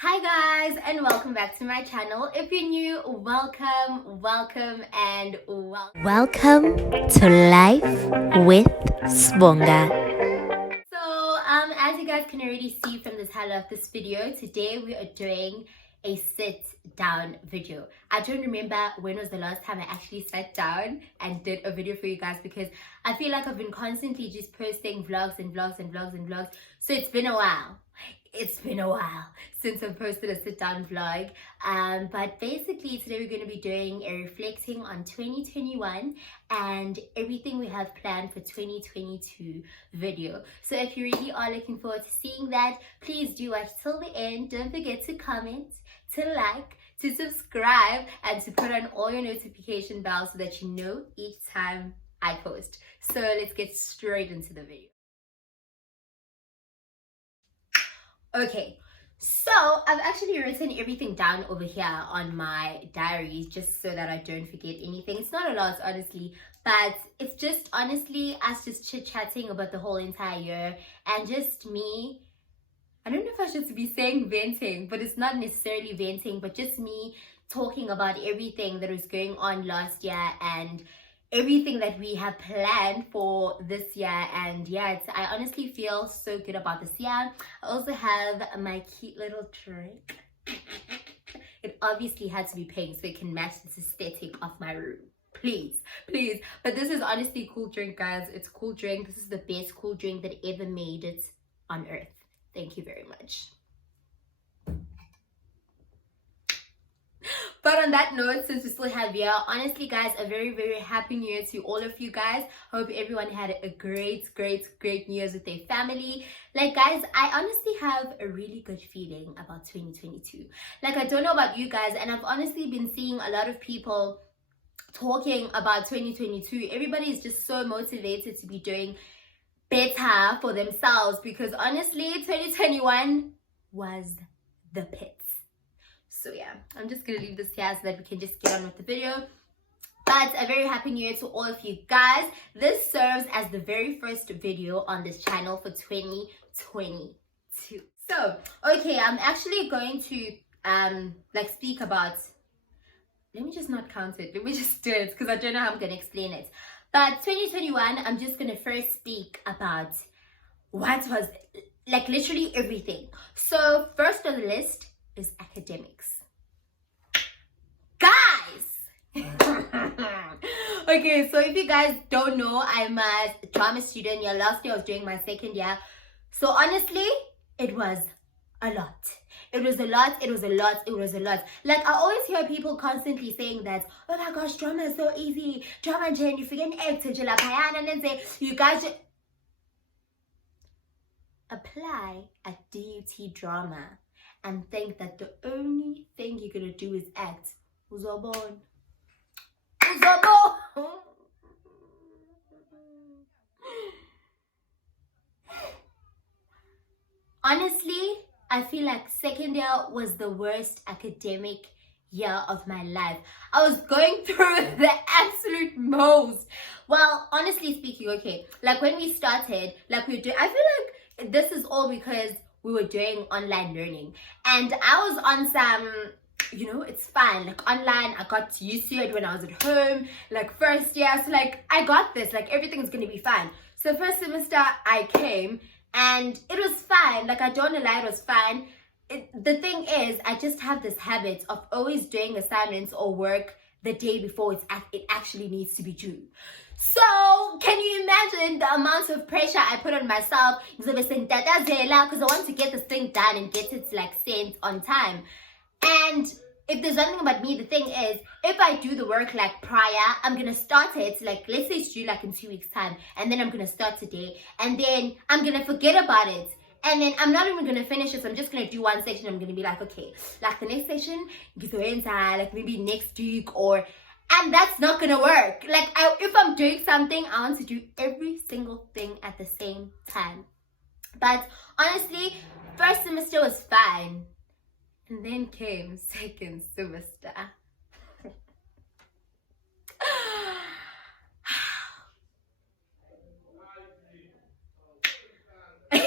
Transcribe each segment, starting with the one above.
Hi guys, and welcome back to my channel. If you're new, welcome and welcome. Welcome to Life with Sibonga. So as you guys can already see from the title of this video, today we are doing a sit down video. I don't remember when was the last time I actually sat down and did a video for you guys, because I feel like I've been constantly just posting vlogs and vlogs, so it's been a while since I've posted a sit down vlog. But basically today we're going to be doing a reflecting on 2021 and everything we have planned for 2022 video. So if you really are looking forward to seeing that, please do watch till the end. Don't forget to comment, to like, to subscribe, and to put on all your notification bells so that you know each time I post. So let's get straight into the video. Okay, so I've actually written everything down over here on my diaries just so that I don't forget anything. It's not a lot, honestly, but it's just honestly us just chit-chatting about the whole entire year and just me. I don't know if I should be saying venting, but it's not necessarily venting, but just me talking about everything that was going on last year and everything that we have planned for this year. And yeah, I honestly feel so good about this year. I also have my cute little drink. It obviously had to be pink so it can match this aesthetic of my room. Please. But this is honestly a cool drink, guys. It's a cool drink. This is the best cool drink that ever made it on earth. Thank you very much. But on that note, since we still have here, honestly guys, a very happy new year to all of you guys. Hope everyone had a great new year's with their family. Like guys, I honestly have a really good feeling about 2022. Like, I don't know about you guys, and I've honestly been seeing a lot of people talking about 2022. Everybody is just so motivated to be doing better for themselves, because honestly 2021 was the pits. So yeah, I'm just gonna leave this here so that we can just get on with the video. But a very happy new year to all of you guys. This serves as the very first video on this channel for 2022. So okay, I'm actually going to like speak about, let me just not count it, let me just do it because I don't know how I'm gonna explain it. But 2021, I'm just gonna first speak about what was like literally everything. So first on the list is academics. Guys! Okay, so if you guys don't know, I'm a drama student. Yeah, last year I was doing my second year. So honestly, it was a lot. It was a lot. Like, I always hear people constantly saying that, oh my gosh, drama is so easy. Drama, Jen, you forget acting, and then say, you guys apply at DUT drama and think that the only thing you're gonna do is act. Uzobon. Honestly, I feel like second year was the worst academic year of my life. I was going through the absolute most. Well, honestly speaking, okay, like when we started, like we do, I feel like this is all because we were doing online learning, and I was on some, you know, it's fine, like online. I got used to it when I was at home, like first year, so like I got this, like everything's gonna be fine. So first semester I came and it was fine. Like, I don't lie, it was fine. The thing is, I just have this habit of always doing assignments or work the day before it actually needs to be due. So can you imagine the amount of pressure I put on myself because I want to get this thing done and get it like sent on time. And if there's something about me, the thing is, if I do the work like prior, I'm gonna start it like, let's say it's due like in 2 weeks time, and then I'm gonna start today, and then I'm gonna forget about it, and then I'm not even gonna finish it. So I'm just gonna do one section. I'm gonna be like, okay, like the next section, like maybe next week, and that's not gonna work. Like, if I'm doing something, I want to do every single thing at the same time. But honestly, first semester was fine. And then came second semester. Hey!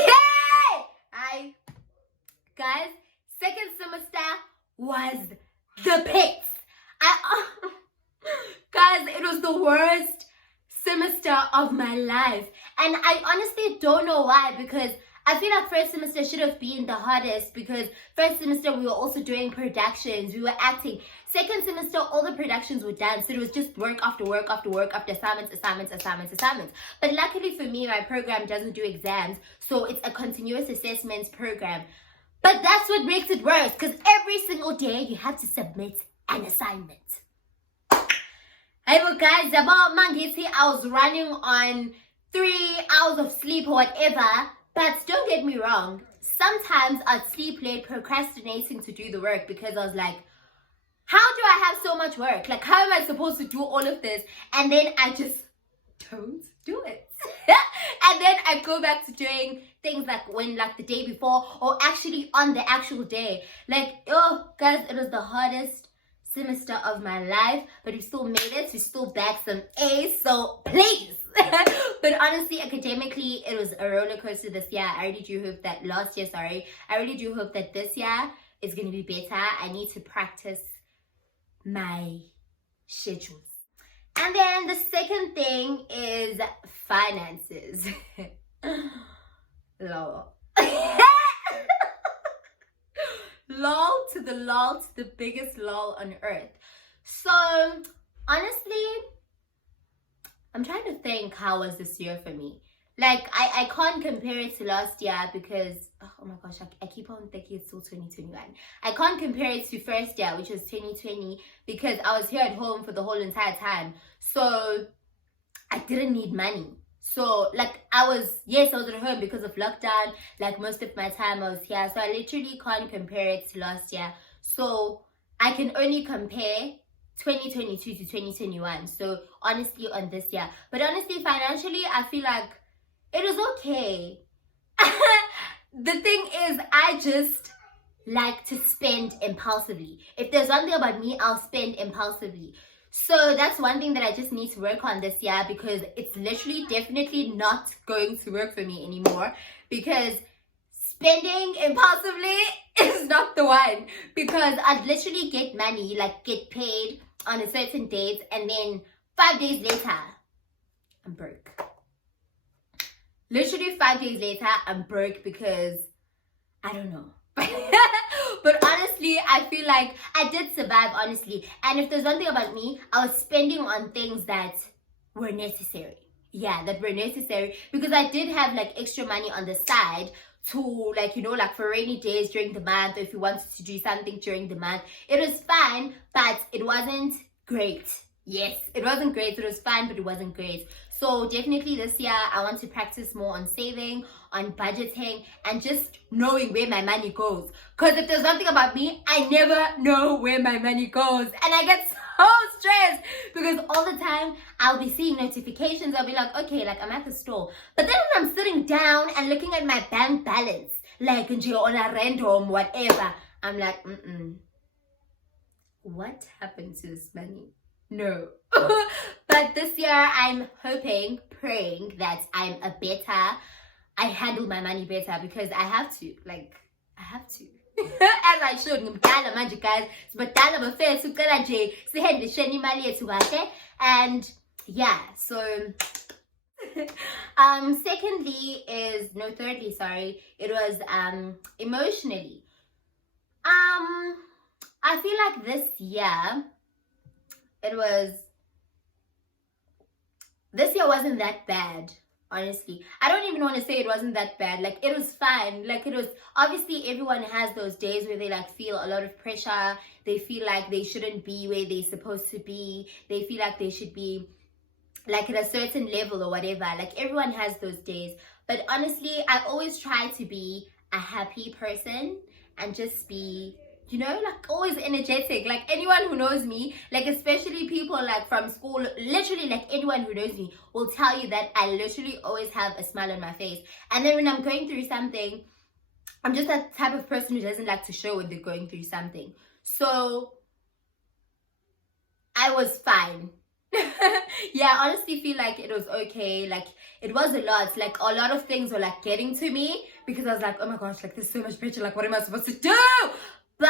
Guys, second semester was the pits. Guys, it was the worst semester of my life. And I honestly don't know why, because I feel like first semester should have been the hardest, because first semester we were also doing productions, we were acting. Second semester, all the productions were done, so it was just work after work after work after assignments. But luckily for me, my program doesn't do exams, so it's a continuous assessments program. But that's what makes it worse, because every single day you have to submit an assignment. Hey, well, guys, about Mangiti, I was running on 3 hours of sleep or whatever. But don't get me wrong, sometimes I'd sleep late procrastinating to do the work, because I was like, how do I have so much work? Like, how am I supposed to do all of this? And then I just don't do it. And then I go back to doing things like when, like the day before, or actually on the actual day. Like, oh, guys, it was the hardest semester of my life, but we still made it. We still bagged some A's, so please. But honestly, academically, it was a roller coaster this year. I really do hope that I really do hope that this year is going to be better. I need to practice my schedules. And then the second thing is finances. Lol. Lol to the biggest lol on earth. So honestly, I'm trying to think how was this year for me. Like, I can't compare it to last year, because oh my gosh, I keep on thinking it's still 2021. I can't compare it to first year, which was 2020, because I was here at home for the whole entire time, so I didn't need money. So like, I was at home because of lockdown. Like, most of my time I was here, so I literally can't compare it to last year. So I can only compare 2022 to 2021. So honestly, on this year. But honestly, financially, I feel like it was okay. The thing is, I just like to spend impulsively. If there's one thing about me, I'll spend impulsively. So that's one thing that I just need to work on this year, because it's literally definitely not going to work for me anymore, because spending impulsively is not the one. Because I'd literally get money, like get paid on a certain date, and then 5 days later, I'm broke. Literally 5 days later, I'm broke, because I don't know. But honestly, I feel like I did survive, honestly. And if there's one thing about me, I was spending on things that were necessary. Yeah, that were necessary, because I did have like extra money on the side to, like, you know, like for rainy days during the month, or if you wanted to do something during the month. It was fine, but it wasn't great. Yes, it wasn't great. It was fine, but it wasn't great. So definitely this year, I want to practice more on saving, on budgeting, and just knowing where my money goes. Because if there's one thing about me, I never know where my money goes. And I get so stressed, because all the time I'll be seeing notifications. I'll be like, okay, like I'm at the store. But then when I'm sitting down and looking at my bank balance, like on a random whatever, I'm like, what happened to this money? No. But this year, I'm hoping, praying that I handle my money better, because I have to. Like, I have to. As I showed ngimdala manje, guys. Sibadala bafethu ucela nje sihandlisheni imali yethu kahle. And yeah, so thirdly, it was emotionally. I feel like this year wasn't that bad, honestly. I don't even want to say it wasn't that bad. Like, it was fine. Like, it was, obviously everyone has those days where they like feel a lot of pressure. They feel like they shouldn't be where they're supposed to be. They feel like they should be like at a certain level or whatever. Like, everyone has those days. But honestly, I always try to be a happy person and just be, you know, like always energetic. Like, anyone who knows me, like especially people like from school, literally like anyone who knows me will tell you that I literally always have a smile on my face. And then when I'm going through something, I'm just that type of person who doesn't like to show when they're going through something. So I was fine. Yeah, I honestly feel like it was okay. Like, it was a lot. Like, a lot of things were like getting to me, because I was like, oh my gosh, like there's so much pressure. Like, what am I supposed to do? But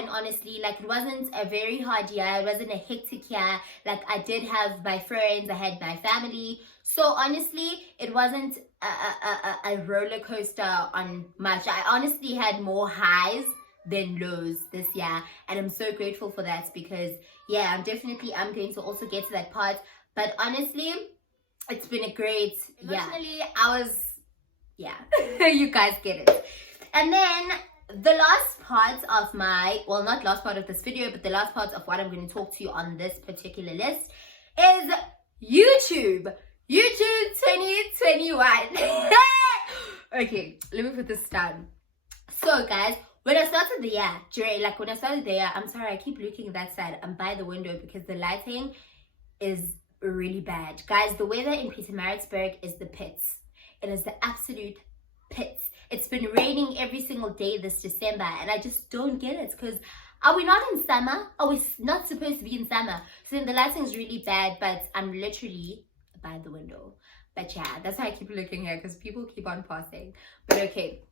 fine, honestly. Like, it wasn't a very hard year. It wasn't a hectic year. Like, I did have my friends, I had my family. So honestly, it wasn't a roller coaster on much. I honestly had more highs than lows this year, and I'm so grateful for that, because yeah, I'm going to also get to that part. But honestly, it's been a great year. Emotionally, I was, yeah, you guys get it. And then the last part of my, well, not last part of this video, but the last part of what I'm going to talk to you on this particular list is YouTube 2021. Okay, let me put this down. So guys, when I started the year, I'm sorry, I keep looking at that side. I'm by the window because the lighting is really bad. Guys, the weather in Pietermaritzburg is the pits. It is the absolute pits. It's been raining every single day this December, and I just don't get it, because are we not in summer? Are we not supposed to be in summer? So then the lighting is really bad, but I'm literally by the window. But yeah, that's why I keep looking here, because people keep on passing. But okay,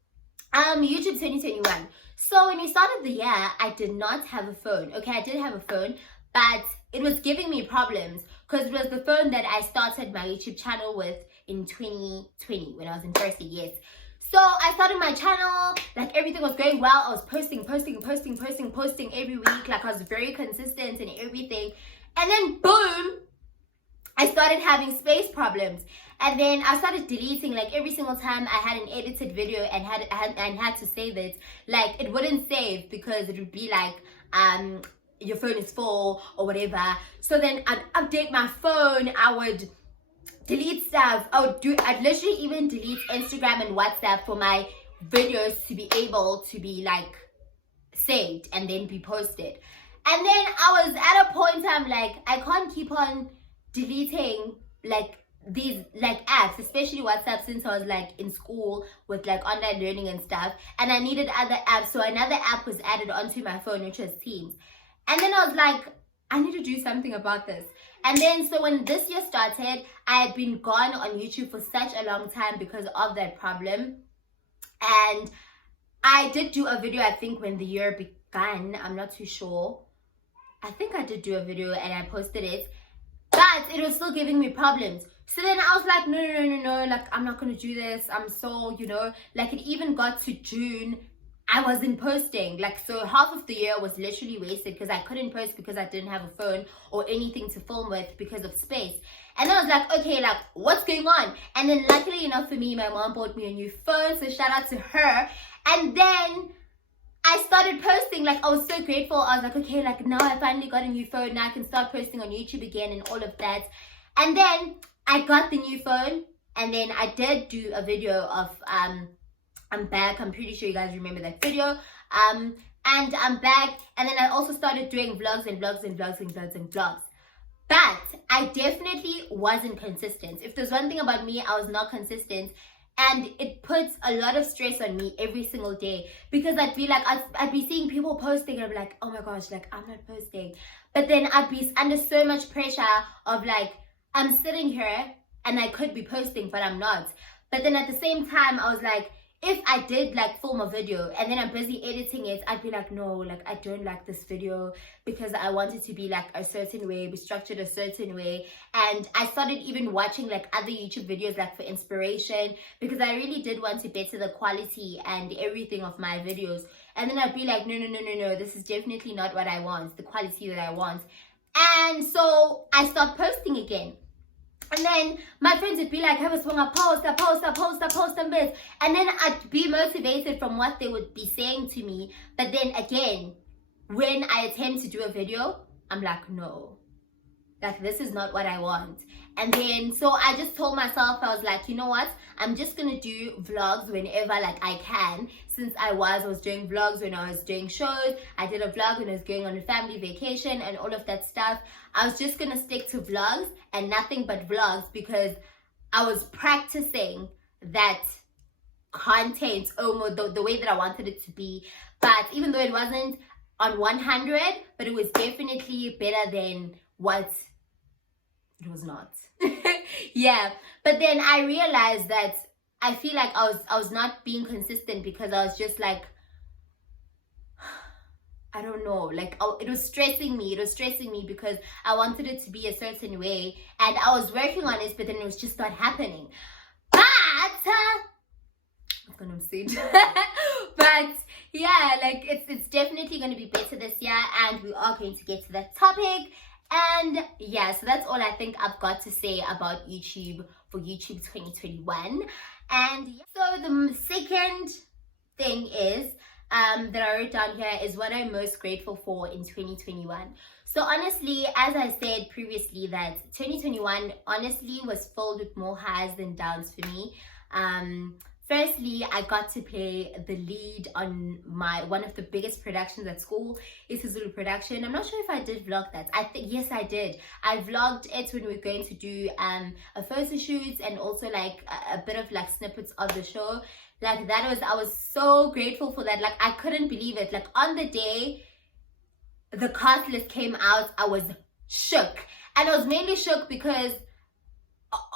YouTube 2021. So when we started the year, I did not have a phone. Okay, I did have a phone, but it was giving me problems, because it was the phone that I started my YouTube channel with in 2020 when I was in first year. Yes. So I started my channel, like everything was going well. I was posting every week. Like, I was very consistent and everything. And then boom, I started having space problems. And then I started deleting, like, every single time I had an edited video and had to save it. Like, it wouldn't save, because it would be like, your phone is full or whatever. So then I'd update my phone, I would delete stuff. I'd literally even delete Instagram and WhatsApp for my videos to be able to be like saved and then be posted. And then I was at a point I'm like, I can't keep on deleting like these like apps, especially WhatsApp, since I was like in school with like online learning and stuff, and I needed other apps. So another app was added onto my phone, which was Teams. And then I was like, I need to do something about this. And then, so when this year started, I had been gone on YouTube for such a long time because of that problem. And I did do a video, I think, when the year began. I'm not too sure. I think I did do a video and I posted it. But it was still giving me problems. So then I was like, no. Like, I'm not going to do this. I'm so, like, it even got to June. I wasn't posting. Like, so half of the year was literally wasted because I couldn't post because I didn't have a phone or anything to film with because of space. And then I was like, okay, like, what's going on? And then luckily enough for me, my mom bought me a new phone, so shout out to her. And then I started posting. Like, I was so grateful. I was like, okay, like, now I finally got a new phone. Now I can start posting on YouTube again and all of that. And then I got the new phone, and then I did do a video of I'm back. I'm pretty sure you guys remember that video. And I'm back. And then I also started doing vlogs. But I definitely wasn't consistent. If there's one thing about me, I was not consistent. And it puts a lot of stress on me every single day, because I'd be like, I'd be seeing people posting and I'd be like, oh my gosh, like, I'm not posting. But then I'd be under so much pressure of like, I'm sitting here and I could be posting, but I'm not. But then at the same time, I was like, if I did like film a video and then I'm busy editing it, I'd be like, no, like, I don't like this video because I want it to be like a certain way, be structured a certain way. And I started even watching like other YouTube videos like for inspiration, because I really did want to better the quality and everything of my videos. And then I'd be like, no, this is definitely not what I want, the quality that I want. And so I stopped posting again. And then my friends would be like, have a swing, post a bit. And then I'd be motivated from what they would be saying to me. But then again, when I attempt to do a video, I'm like, no, like, this is not what I want. And then, so I just told myself, I was like, you know what? I'm just going to do vlogs whenever, like, I can. Since I was doing vlogs when I was doing shows. I did a vlog when I was going on a family vacation and all of that stuff. I was just going to stick to vlogs and nothing but vlogs, because I was practicing that content almost the way that I wanted it to be. But even though it wasn't on 100, but it was definitely better than what it was not. Yeah. But then I realized that I feel like I was not being consistent, because I was just like, I don't know, like it was stressing me. It was stressing me because I wanted it to be a certain way, and I was working on it, but then it was just not happening. But I'm gonna say but yeah, like it's definitely going to be better this year, and we are going to get to that topic. And yeah, so that's all I think I've got to say about YouTube for YouTube 2021. And yeah, so the second thing is that I wrote down here is what I'm most grateful for in 2021. So honestly, as I said previously, that 2021 honestly was filled with more highs than downs for me. Firstly, I got to play the lead on one of the biggest productions at school. It's a Zulu production. I'm not sure if I did vlog that. I think yes, I did. I vlogged it when we were going to do a photo shoot, and also like a bit of like snippets of the show. Like I was so grateful for that. Like I couldn't believe it. Like on the day the cast list came out, I was shook. And I was mainly shook because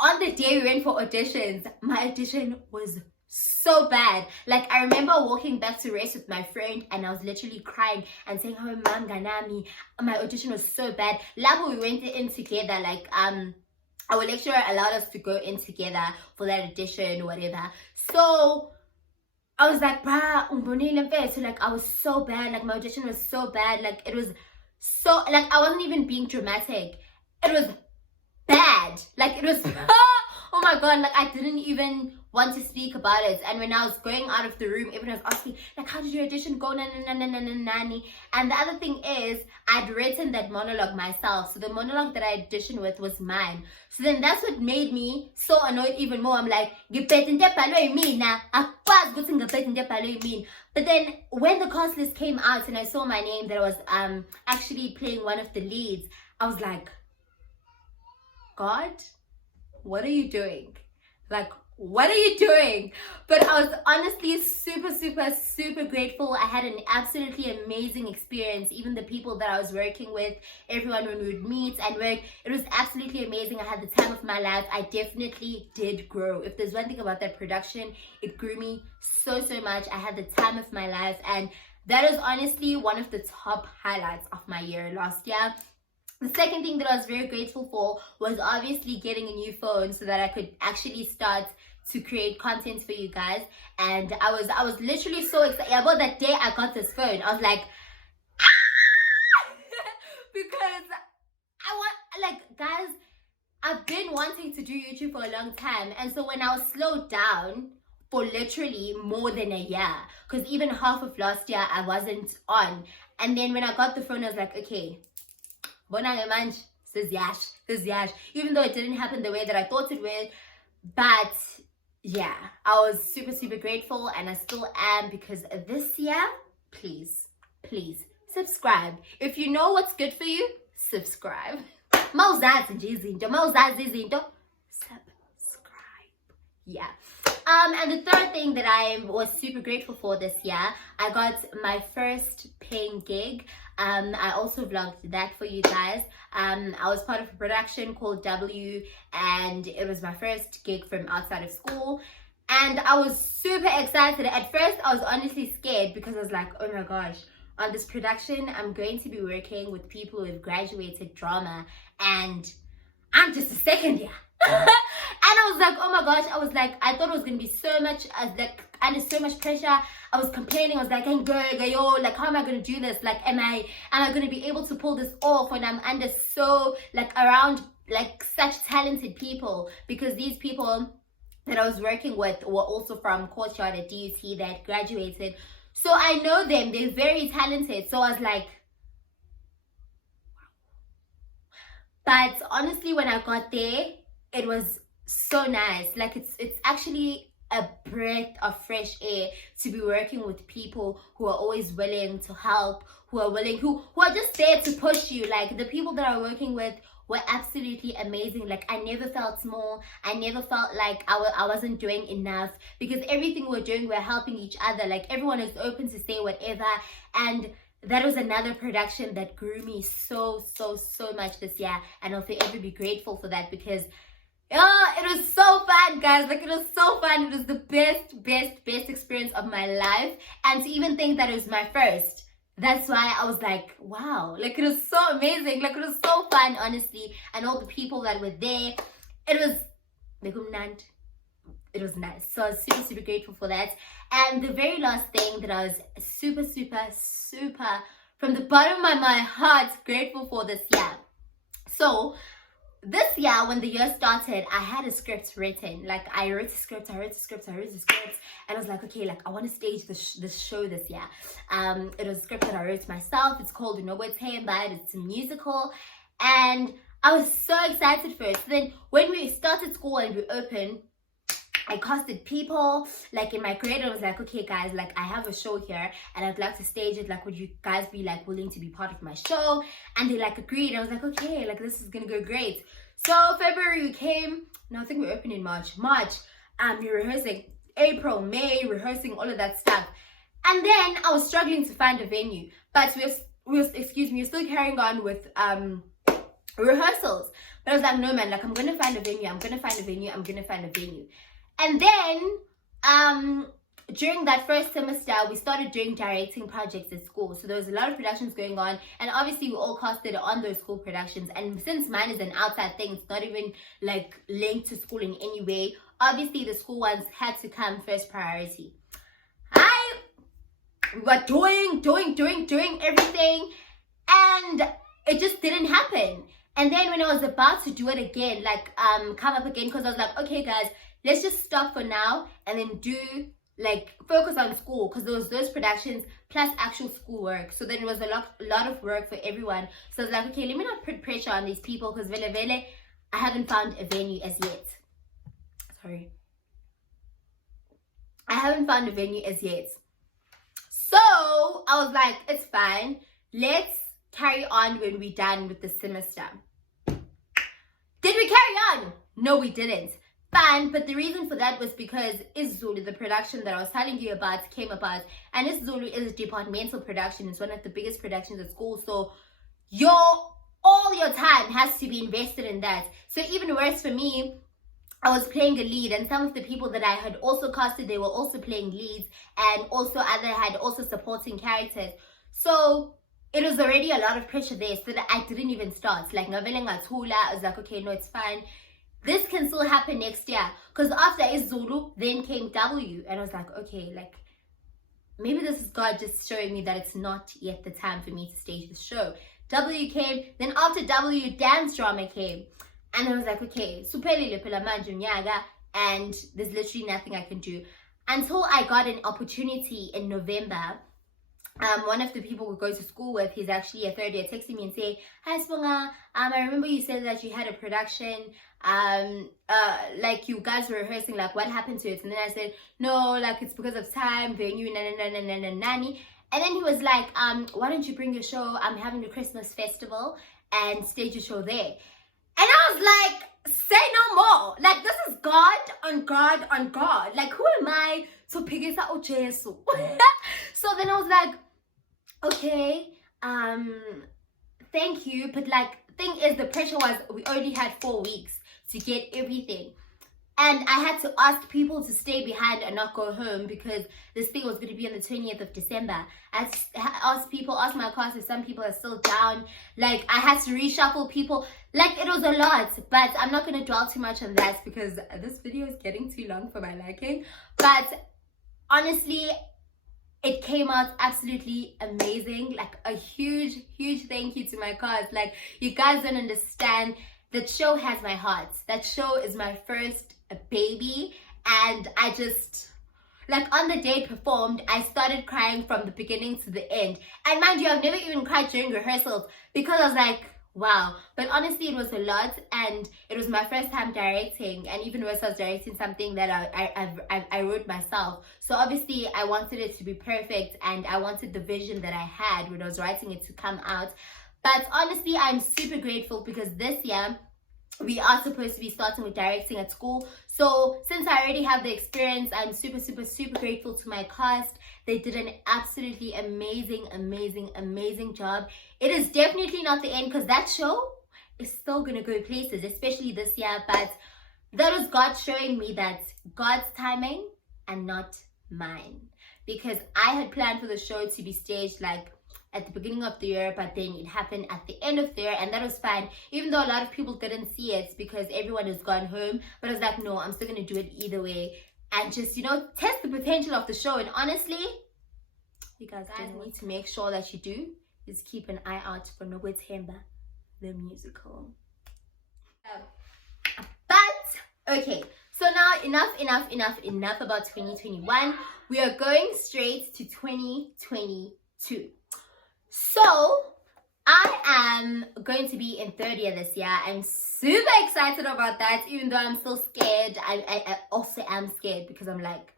on the day we went for auditions, my audition was so bad. Like I remember walking back to race with my friend, and I was literally crying and saying, "Oh, Manganami, my audition was so bad." Labo, we went in together. Like our lecturer allowed us to go in together for that audition, whatever. So I was like, "Bruh, so like I was so bad. Like my audition was so bad. Like it was so like I wasn't even being dramatic. It was bad. Like it was oh my god, like I didn't even want to speak about it. And when I was going out of the room, everyone was asking like, how did your audition go? Nani. And the other thing is, I'd written that monologue myself, so the monologue that I auditioned with was mine. So then that's what made me so annoyed even more. I'm like, but then when the cast list came out and I saw my name that I was actually playing one of the leads, I was like, God, what are you doing? Like, what are you doing? But I was honestly super grateful. I had an absolutely amazing experience. Even the people that I was working with, everyone when we would meet and work, it was absolutely amazing. I had the time of my life. I definitely did grow. If there's one thing about that production, it grew me so much. I had the time of my life, and that is honestly one of the top highlights of my year last year. The second thing that I was very grateful for was obviously getting a new phone so that I could actually start to create content for you guys. And I was literally so excited about that day I got this phone. I was like, because I want, like, guys, I've been wanting to do YouTube for a long time. And so when I was slowed down for literally more than a year, because even half of last year I wasn't on. And then when I got the phone, I was like, okay, even though it didn't happen the way that I thought it would. But yeah, I was super grateful, and I still am, because this year, please subscribe. If you know what's good for you, subscribe. Subscribe. Yeah. And the third thing that I was super grateful for this year, I got my first paying gig. I also vlogged that for you guys. I was part of a production called W, and it was my first gig from outside of school. And I was super excited. At first, I was honestly scared, because I was like, oh my gosh, on this production, I'm going to be working with people who have graduated drama, and I'm just a second year. And I was like, oh my gosh, I thought it was going to be so much, under so much pressure. I was complaining. I was like, like, how am I going to do this? Like, am I going to be able to pull this off when I'm under so, like, around, like, such talented people? Because these people that I was working with were also from Courtyard at DUT that graduated. So I know them. They're very talented. So I was like, but honestly, when I got there, it was so nice. Like, it's actually a breath of fresh air to be working with people who are always willing to help, who are just there to push you. Like, the people that I'm working with were absolutely amazing. Like, I never felt small. I never felt like I wasn't doing enough, because everything we're doing, we're helping each other. Like, everyone is open to say whatever. And that was another production that grew me so much this year, and I'll forever be grateful for that, because it was so fun, guys. Like, it was so fun. It was the best experience of my life. And to even think that it was my first, that's why I was like, wow, like it was so amazing, like it was so fun, honestly, and all the people that were there, it was it was nice. So I was super, super grateful for that. And the very last thing that I was super, super, super from the bottom of my heart grateful for this year. So this year, when the year started, I had a script written. Like, I wrote a script, and I was like, okay, like, I want to stage this show this year. It was a script that I wrote myself. It's called Unobwethemba. It's a musical. And I was so excited for it. So then, when we started school and we opened, I casted people, like in my grade. I was like, okay guys, like I have a show here and I'd like to stage it, like would you guys be like willing to be part of my show? And they like agreed. I was like, okay, like this is gonna go great. So February came, no, I think we opened in March, we're rehearsing, April, May, rehearsing all of that stuff. And then I was struggling to find a venue, but we're still carrying on with rehearsals. But I was like, no man, like I'm gonna find a venue. And then during that first semester, we started doing directing projects at school. So there was a lot of productions going on, and obviously we all casted on those school productions. And since mine is an outside thing, it's not even like linked to school in any way, obviously the school ones had to come first priority. We were doing everything, and it just didn't happen. And then when I was about to do it again, like come up again, because I was like, okay guys, let's just stop for now and then do like focus on school, because there was those productions plus actual school work. So then it was a lot of work for everyone. So I was like, okay, let me not put pressure on these people, because I haven't found a venue as yet. So I was like, it's fine. Let's carry on when we're done with the semester. Did we carry on? No, we didn't. Fun, but the reason for that was because isiZulu, the production that I was telling you about, came about, and isiZulu is a departmental production. It's one of the biggest productions at school, so all your time has to be invested in that. So even worse for me, I was playing a lead, and some of the people that I had also casted, they were also playing leads, and also had also supporting characters. So it was already a lot of pressure there, so that I didn't even start. Like, I was like, okay, no, it's fine. This can still happen next year. Because after isiZulu, then came W. And I was like, okay, like, maybe this is God just showing me that it's not yet the time for me to stage the show. W came, then after W, dance drama came. And I was like, okay, and there's literally nothing I can do. Until I got an opportunity in November. One of the people we go to school with, he's actually a third year, texting me and say, hi Sibonga, I remember you said that you had a production, like you guys were rehearsing, like what happened to it? And then I said, no, like it's because of time, venue, nani. And then he was like, why don't you bring your show? I'm having a Christmas festival and stage your show there. And I was like, say no more. Like, this is God on God on God. Like, who am I to pigisa ujesu? So then I was like, okay, thank you. But like, thing is, the pressure was we only had 4 weeks to get everything. And I had to ask people to stay behind and not go home, because this thing was going to be on the 20th of December. I asked my class if some people are still down. Like, I had to reshuffle people. Like, it was a lot. But I'm not going to dwell too much on that, because this video is getting too long for my liking. But honestly, it came out absolutely amazing. Like, a huge thank you to my class. Like, you guys don't understand. That show has my heart. That show is my first baby, and I just, like, on the day it performed, I started crying from the beginning to the end. And mind you, I've never even cried during rehearsals, because I was like, wow. But honestly, it was a lot, and it was my first time directing, and even worse, I was directing something that I wrote myself. So obviously, I wanted it to be perfect, and I wanted the vision that I had when I was writing it to come out. But honestly, I'm super grateful, because this year, we are supposed to be starting with directing at school. So since I already have the experience, I'm super grateful to my cast. They did an absolutely amazing job. It is definitely not the end, because that show is still going to go places, especially this year. But that was God showing me that God's timing and not mine. Because I had planned for the show to be staged like at the beginning of the year, but then it happened at the end of the year, and that was fine, even though a lot of people didn't see it because everyone has gone home. But I was like, no, I'm still gonna do it either way and just, you know, test the potential of the show. And honestly, you guys need to make sure that you do is keep an eye out for Nokwethemba the musical. But okay, so now enough about 2021. We are going straight to 2022. So I am going to be in third year this year. I'm super excited about that, even though I'm still scared. I also am scared because I'm like,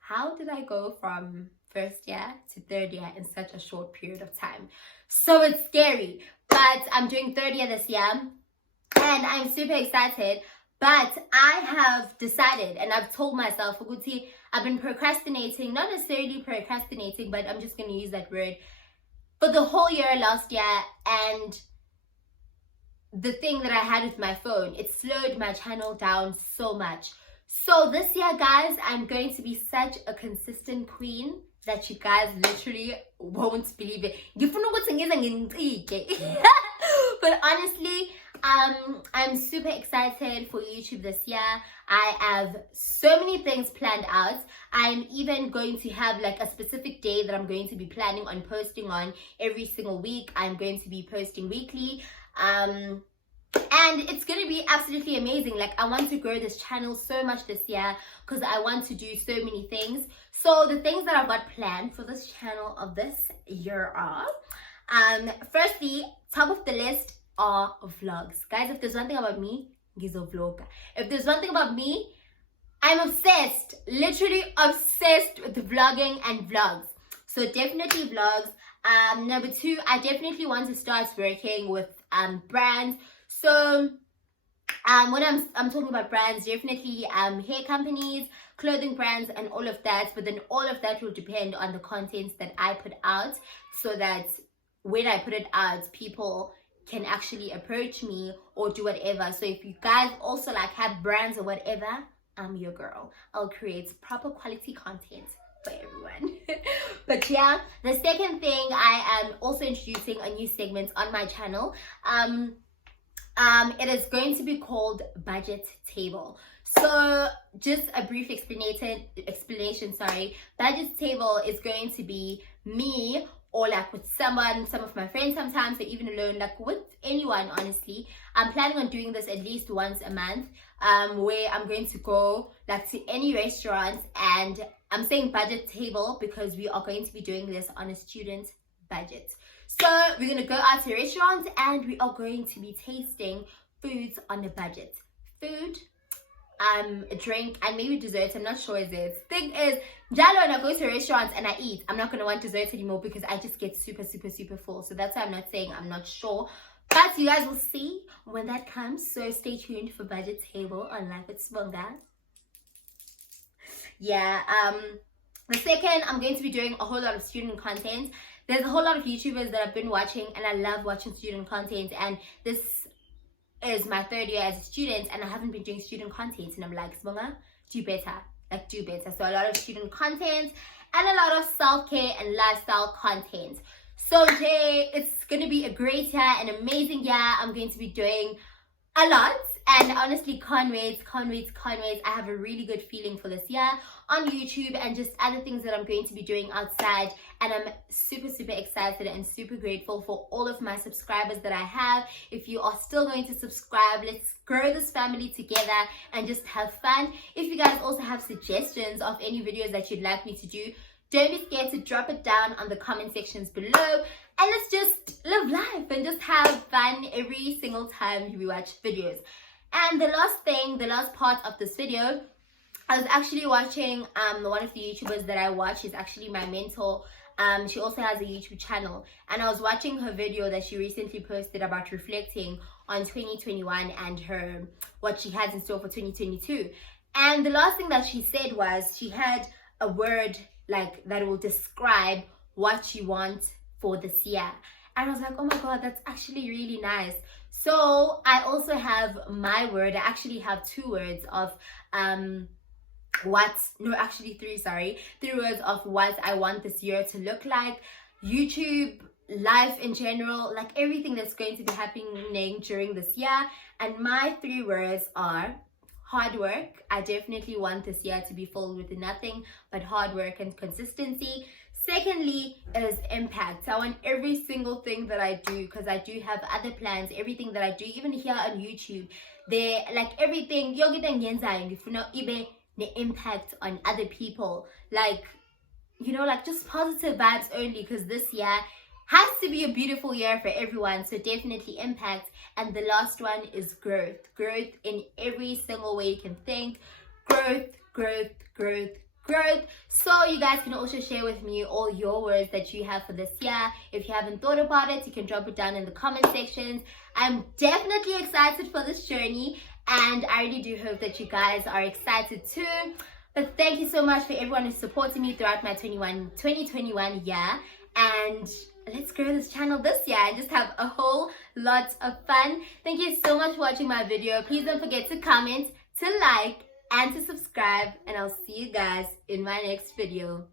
how did I go from first year to third year in such a short period of time? So it's scary. But I'm doing third year this year and I'm super excited. But I have decided and I've told myself, Uguti, I've been procrastinating, not necessarily procrastinating, but I'm just going to use that word, for the whole year last year. And the thing that I had with my phone, it slowed my channel down so much. So this year, guys, I'm going to be such a consistent queen that you guys literally won't believe it. But honestly, I'm super excited for YouTube this year. I have so many things planned out. I'm even going to have like a specific day that I'm going to be planning on posting on every single week. I'm going to be posting weekly. And it's going to be absolutely amazing. Like, I want to grow this channel so much this year because I want to do so many things. So the things that I've got planned for this channel of this year are, firstly, top of the list are vlogs. Guys, if there's one thing about me, he's a vlogger. If there's one thing about me, I'm obsessed, literally obsessed with vlogging and vlogs. So definitely vlogs. Number two, I definitely want to start working with brands. So when I'm talking about brands, definitely hair companies, clothing brands, and all of that. But then all of that will depend on the contents that I put out, so that when I put it out, people can actually approach me or do whatever. So if you guys also like have brands or whatever, I'm your girl. I'll create proper quality content for everyone. But yeah, the second thing, I am also introducing a new segment on my channel. It is going to be called Budget Table. So just a brief explanation, sorry. Budget Table is going to be me, or like with someone, some of my friends sometimes, or even alone, like with anyone, honestly. I'm planning on doing this at least once a month, where I'm going to go like to any restaurant, and I'm saying budget table because we are going to be doing this on a student budget. So we're going to go out to restaurants and we are going to be tasting foods on a budget. Food, a drink, and maybe desserts. I'm not sure is it. Thing is, Jalo, when I go to restaurants and I eat, I'm not going to want desserts anymore because I just get super full. So that's why I'm not saying I'm not sure. But you guys will see when that comes. So stay tuned for Budget Table on Life with Svonga. Yeah, the second, I'm going to be doing a whole lot of student content. There's a whole lot of YouTubers that I've been watching and I love watching student content, and this is my third year as a student and I haven't been doing student content, and I'm like, Svonga, do better, like do better. So a lot of student content and a lot of self-care and lifestyle content. So today it's going to be a great year, an amazing year. I'm going to be doing a lot, and honestly can't wait. I have a really good feeling for this year on YouTube and just other things that I'm going to be doing outside, and I'm super excited and super grateful for all of my subscribers that I have. If you are still going to subscribe, let's grow this family together and just have fun. If you guys also have suggestions of any videos that you'd like me to do, don't be scared to drop it down on the comment sections below, and let's just live life and just have fun every single time we watch videos. And the last part of this video, I was actually watching one of the YouTubers that I watch. She's actually my mentor. She also has a YouTube channel, and I was watching her video that she recently posted about reflecting on 2021 and what she has in store for 2022. And the last thing that she said was she had a word like that will describe what you want for this year. And I was like, oh my god, that's actually really nice. So I also have my word. I actually have 2 words of three words of what I want this year to look like. YouTube life in general, like everything that's going to be happening during this year. And my 3 words are hard work. I definitely want this year to be filled with nothing but hard work and consistency. Secondly is impact. I want every single thing that I do, because I do have other plans, everything that I do, even here on YouTube, they like everything ibe the impact on other people, like, you know, like just positive vibes only, because this year has to be a beautiful year for everyone. So definitely impact. And the last one is growth. Growth in every single way you can think. Growth, growth, growth, growth. So you guys can also share with me all your words that you have for this year. If you haven't thought about it, you can drop it down in the comment sections. I'm definitely excited for this journey, and I really do hope that you guys are excited too. But thank you so much for everyone who's supporting me throughout my 2021 year. And let's grow this channel this year and just have a whole lot of fun. Thank you so much for watching my video. Please don't forget to comment, to like, and to subscribe. And I'll see you guys in my next video.